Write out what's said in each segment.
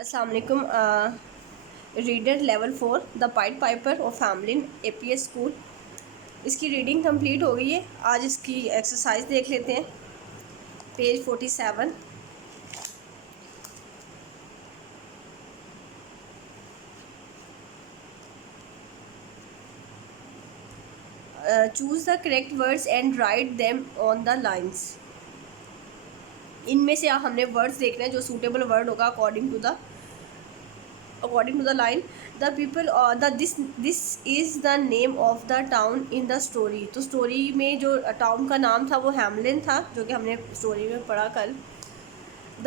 अस्सलाम वालेकुम। Reader level 4 the pied Piper of Hamelin APS school. इसकी रीडिंग कंप्लीट हो गई है। आज इसकी एक्सरसाइज देख लेते हैं। Page 47। Choose the correct words and write them on the lines. इनमें से हमने वर्ड्स देखने हैं जो सूटेबल वर्ड होगा according to the line. The people this is the name of the town in the story. तो स्टोरी में जो टाउन का नाम था वो हैमलिन था, जो कि हमने स्टोरी में पढ़ा कल.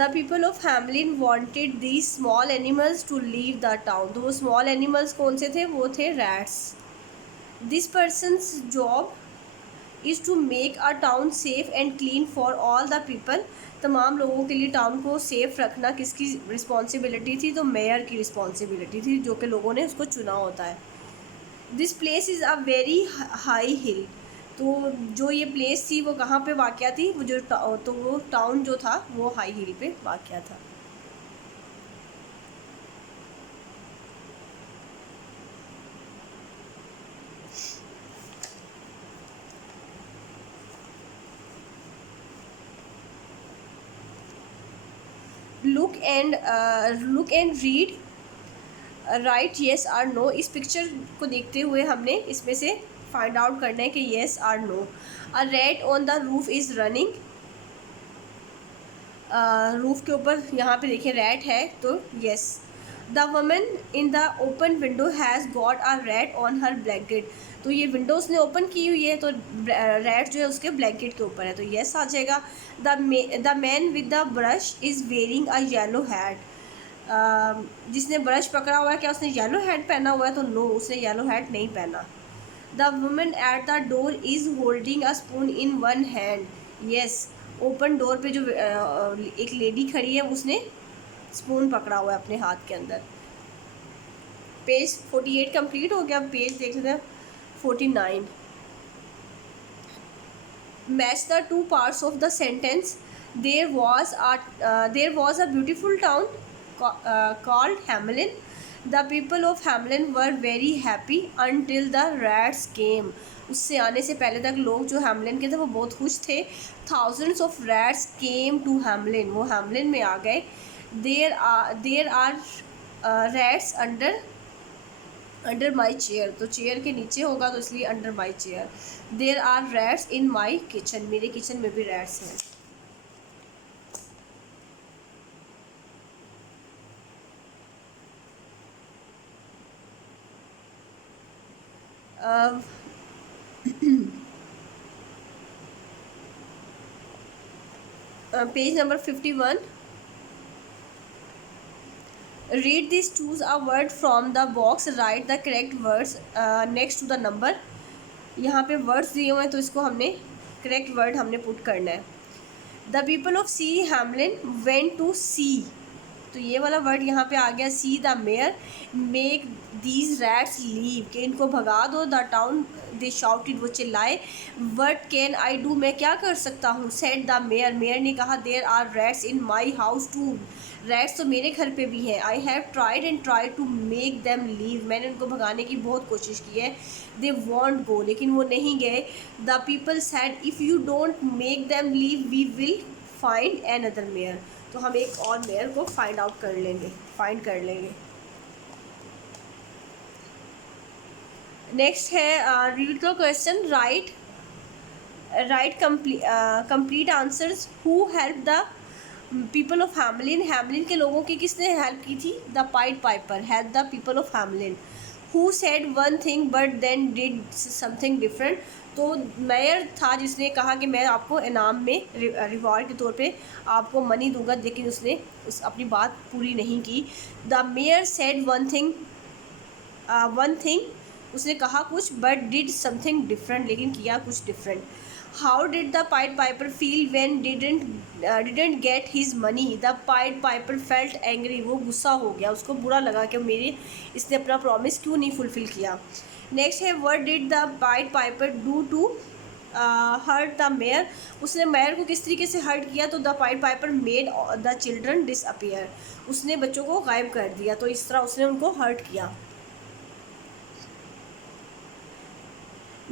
The people of Hamlin wanted these small animals to leave the town. तो वो small animals कौन से थे? वो थे rats. This person's job is to make a town safe and clean for all the people. तमाम लोगों के लिए टाउन को सेफ़ रखना किसकी रिस्पॉन्सिबिलिटी थी? तो मेयर की रिस्पॉन्सिबिलिटी थी, जो कि लोगों ने उसको चुना होता है. This place is a very high heel. तो जो ये प्लेस थी वो कहाँ पे वाक़या थी? वो टाउन जो था वो हाई हिल पे वाक़या था. Look and read, write yes or no. इस पिक्चर को देखते हुए हमने इसमें से फाइंड आउट करना है कि yes or no. A rat on the roof is running. Roof के ऊपर यहाँ पे देखिए रैट है, तो yes. The woman in the open window has got a rat on her blanket. तो ये विंडो उसने ओपन की हुई है, तो रैट जो है उसके ब्लैंकेट के ऊपर है, तो येस आ जाएगा. The man with the brush is wearing a yellow hat. जिसने ब्रश पकड़ा हुआ है, क्या उसने येलो हैट पहना हुआ है? तो नो, उसने येलो हैट नहीं पहना. The woman at the door is holding a spoon in one hand. Yes, open door पे जो एक लेडी खड़ी है उसने स्पून पकड़ा हुआ है अपने हाथ के अंदर. पेज 48 कंप्लीट हो गया. पेज देख लेते हैं 49. Match the two parts of the sentence. There was a beautiful town called Hamelin. The people of Hamelin were very happy until the rats came. उससे आने से पहले तक लोग जो हैमलिन के थे वो बहुत खुश थे. Thousands of rats came to Hamelin. वो हैमलिन में आ गए. There are rats under my chair. तो चेयर के नीचे होगा, तो इसलिए under my chair. There are rats in my kitchen. मेरे किचन में भी rats हैं. Page number 51. Read this, choose a word from the box, write the correct words next to the number. यहाँ पे वर्ड्स दिए हुए हैं, तो इसको हमने करेक्ट वर्ड हमने पुट करना है. The people of see Hamelin went to see. तो ये वाला वर्ड यहाँ पे आ गया. See the mayor make these rats leave, कि इनको भगा दो. द टाउन दे शाउटेड, वो चिल्लाए. वट कैन आई डू, मैं क्या कर सकता हूँ? सेड द मेयर, मेयर ने कहा. There are rats in my house too, rats तो मेरे घर पे भी हैं. I have tried and tried to make them leave, मैंने उनको भगाने की बहुत कोशिश की है. दे वॉन्ट गो, लेकिन वो नहीं गए. The people said if you don't make them leave we will find another mayor. तो हम एक और मेयर को फाइंड कर लेंगे. नेक्स्ट है read the question, write complete answers. Who help the people of Hamelin, Hamelin के लोगों की किसने हेल्प की थी? The pied piper help the people of Hamelin. Who said one thing but then did something different. तो mayor था जिसने कहा कि मैं आपको इनाम में रिवॉर्ड के तौर पे आपको मनी दूंगा, लेकिन उसने अपनी बात पूरी नहीं की. The mayor said one thing, उसने कहा कुछ, बट डिड समथिंग डिफरेंट, लेकिन किया कुछ different. How did the pied Piper feel when didn't get his money. The pied Piper felt angry, वो गुस्सा हो गया, उसको बुरा लगा कि इसने अपना प्रॉमिस क्यों नहीं फुलफिल किया. नेक्स्ट है what did the pied piper do to hurt the mayor, उसने मेयर को किस तरीके से हर्ट किया, तो the pied piper made the children disappear, उसने बच्चों को गायब कर दिया, तो इस तरह उसने उनको हर्ट किया।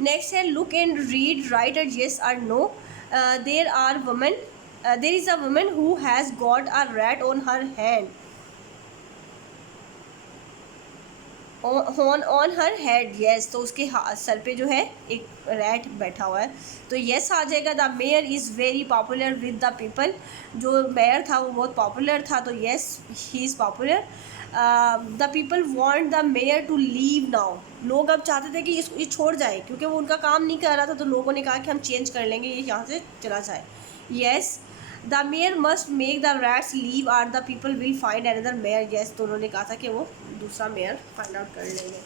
नेक्स्ट है look and read, write at yes और no. There is a woman who has got a rat on her hand, on her head, yes, तो उसके सर पे जो है एक रैट बैठा हुआ है, तो येस आ जाएगा। The mayor is very popular with the people, जो मेयर था वो बहुत पॉपुलर था, तो yes he is popular. The people want the mayor to leave now, लोग अब चाहते थे कि ये छोड़ जाए, क्योंकि वो उनका काम नहीं कर रहा था, तो लोगों ने कहा कि हम चेंज कर लेंगे, ये यहाँ से चला जाए। Yes the mayor must make the rats leave or the people will find another mayor, yes, तो उन्होंने कहा था कि वो दूसरा मेयर फाइंड आउट कर लेंगे।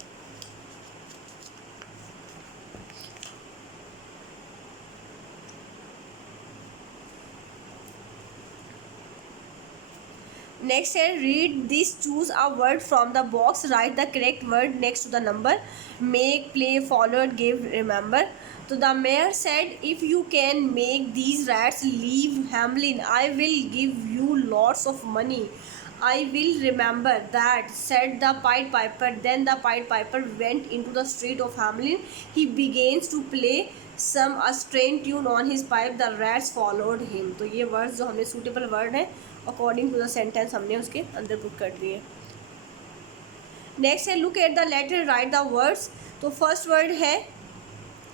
नेक्स्ट है read this, choose a word from the box, write the correct word next to the number, make, play, followed, give, remember. तो the mayor said if you can make these rats leave Hamelin I will give you lots of money, I will remember that, said the Pied Piper. Then the Pied Piper went into the street of Hamelin. He begins to play a strange tune on his pipe. The rats followed him. तो ये words जो हमने suitable word है according to the sentence हमने उसके अंदर put कर दिए। नेक्स्ट है look at the letter, write the words. तो फर्स्ट वर्ड है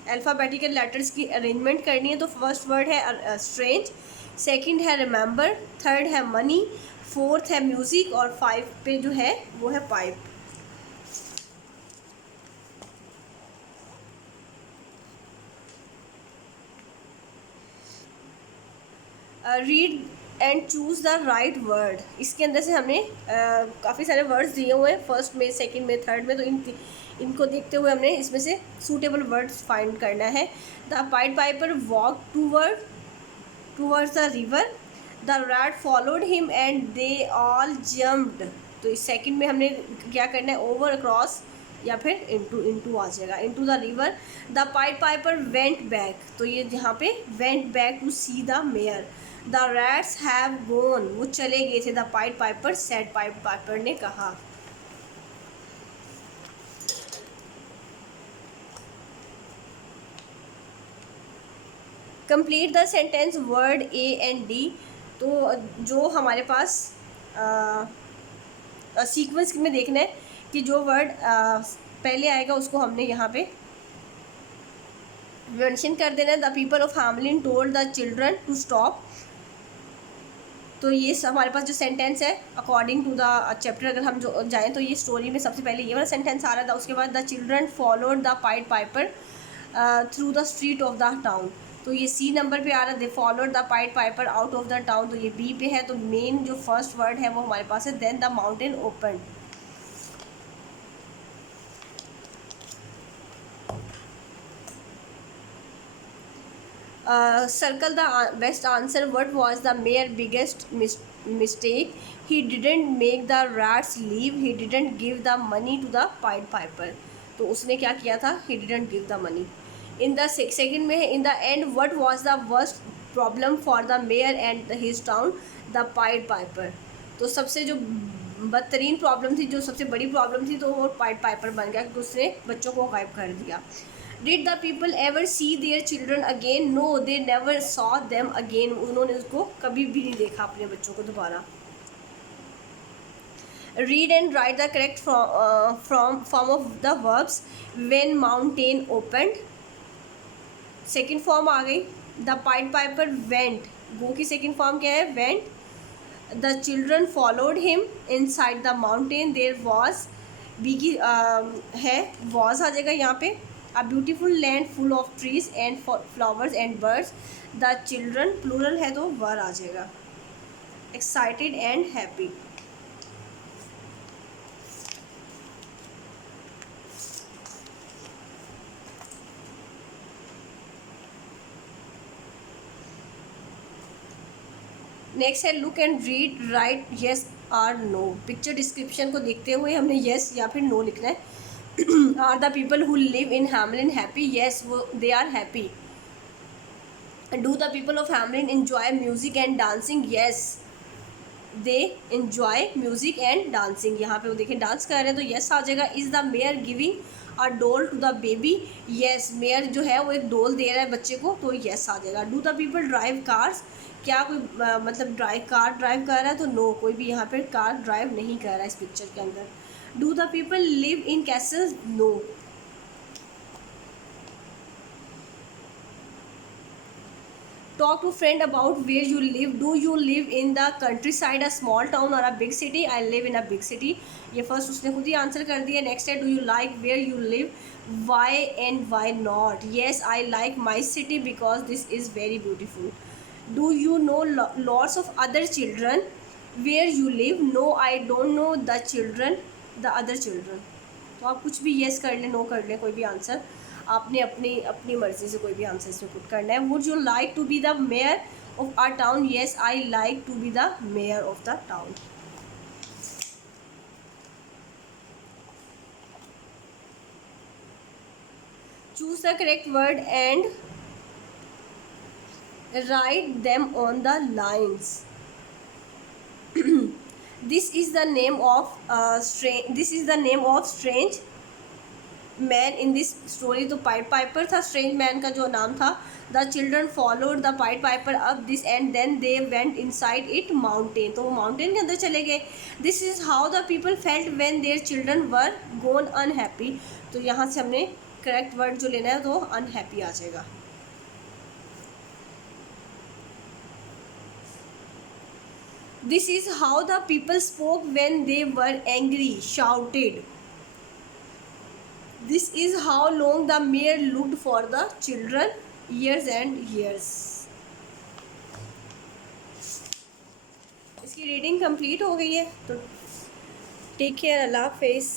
अल्फ़ाबेटिकल लेटर्स की अरेंजमेंट करनी है, तो फर्स्ट वर्ड है स्ट्रेंज, सेकंड है रिमेंबर, थर्ड है मनी, फोर्थ है म्यूज़िक और 5 पे जो है वो है pipe. Read and choose the right word, इसके अंदर से हमने काफ़ी सारे वर्ड्स दिए हुए हैं फर्स्ट में, सेकंड में, थर्ड में, तो इनको देखते हुए हमने इसमें से सूटेबल वर्ड्स फाइंड करना है। The pied Piper walk towards the river, the rat followed him and they all jumped, तो इस सेकंड में हमने क्या करना है, ओवर, अक्रॉस या फिर इनटू आ जाएगा, into the river. The pied piper went back, तो ये यहाँ पे went back to see the mayor. The rats have gone, वो चले गए थे। The pied piper said, pied piper ने कहा। Complete the sentence word A and D, तो जो हमारे पास सीक्वेंस में देखना है कि जो वर्ड पहले आएगा उसको हमने यहाँ पे मेंशन कर देना है। The people of Hamelin told the children to stop, तो ये हमारे पास जो सेंटेंस है अकॉर्डिंग टू द चैप्टर अगर हम जो जाएँ तो ये स्टोरी में सबसे पहले ये वाला सेंटेंस आ रहा था। उसके बाद the children followed the pied Piper through the street of the town, तो ये सी नंबर पे आ रहा है। They followed the pied Piper out of the town, तो ये बी पे है। तो मेन जो फर्स्ट वर्ड है वो हमारे पास है then the mountain open. Circle the best answer, what was the mayor biggest mistake, he didn't make the rats leave, he didn't give the money to the pied piper, तो उसने क्या किया था, he didn't give the money. In the second में है in the end what was the worst problem for the mayor and his town, the pied piper, तो सबसे जो बदतरीन प्रॉब्लम थी, जो सबसे बड़ी प्रॉब्लम थी, तो वो पाइड पाइपर बन गया क्योंकि उसने बच्चों को गायब कर दिया। Did the people ever see their children again, no they never saw them again, उन्होंने उसको कभी भी नहीं देखा अपने बच्चों को दोबारा। Read and write the correct form of the verbs, when mountain opened, second form आ गई। The pied piper went, go की सेकेंड फॉर्म क्या है, went. The children followed him inside the mountain, there was, be की है was आ जाएगा यहाँ पे। A beautiful land full of trees and flowers and birds, the children plural है तो वर आ जाएगा। Excited and happy. नेक्स्ट है look and read, write yes or no, picture description को देखते हुए हमने येस या फिर नो लिखना है। Are the people who live in Hamelin happy, yes वो they are happy. Do the people of Hamelin enjoy music and dancing? Yes, they enjoy music and dancing. यहाँ पे वो देखें डांस कर रहे हैं तो येस आ जाएगा। Is the mayor giving a doll to the baby? Yes, mayor जो है वो एक डोल दे रहा है बच्चे को, तो येस आ जाएगा। Do the people drive cars? क्या कोई मतलब कार ड्राइव कर रहा है? तो नो, कोई भी यहाँ पे कार ड्राइव नहीं कर रहा है इस पिक्चर के अंदर। Do the people live in castles? No. Talk to friend about where you live. Do you live in the countryside, a small town or a big city? I live in a big city. ये first उसने खुद ही answer कर दिया। Next है, do you like where you live? Why and why not? Yes, I like my city because this is very beautiful. Do you know lots of other children where you live? No, I don't know the children, the other children. तो आप कुछ भी yes कर लें, no कर लें, कोई भी आंसर आपने अपनी अपनी मर्ज़ी से कोई भी आंसर इसमें पुट करना है। Would you like to be the mayor of our town? Yes, I like to be the mayor of the town. Choose the correct word and write them on the lines. This is the name of strange man in this story. तो pied piper था strange man का जो नाम था। The children followed the pied piper up this and then they went inside it mountain. तो वो mountain के अंदर चले गए। This is how the people felt when their children were gone unhappy. तो यहाँ से हमने करेक्ट वर्ड जो लेना है तो अनहैप्पी आ जाएगा। This is how the people spoke when they were angry, shouted. This is how long the mayor looked for the children, years and years. इसकी रीडिंग कंप्लीट हो गई है। तो टेक केयर, अल्लाह हाफिज़।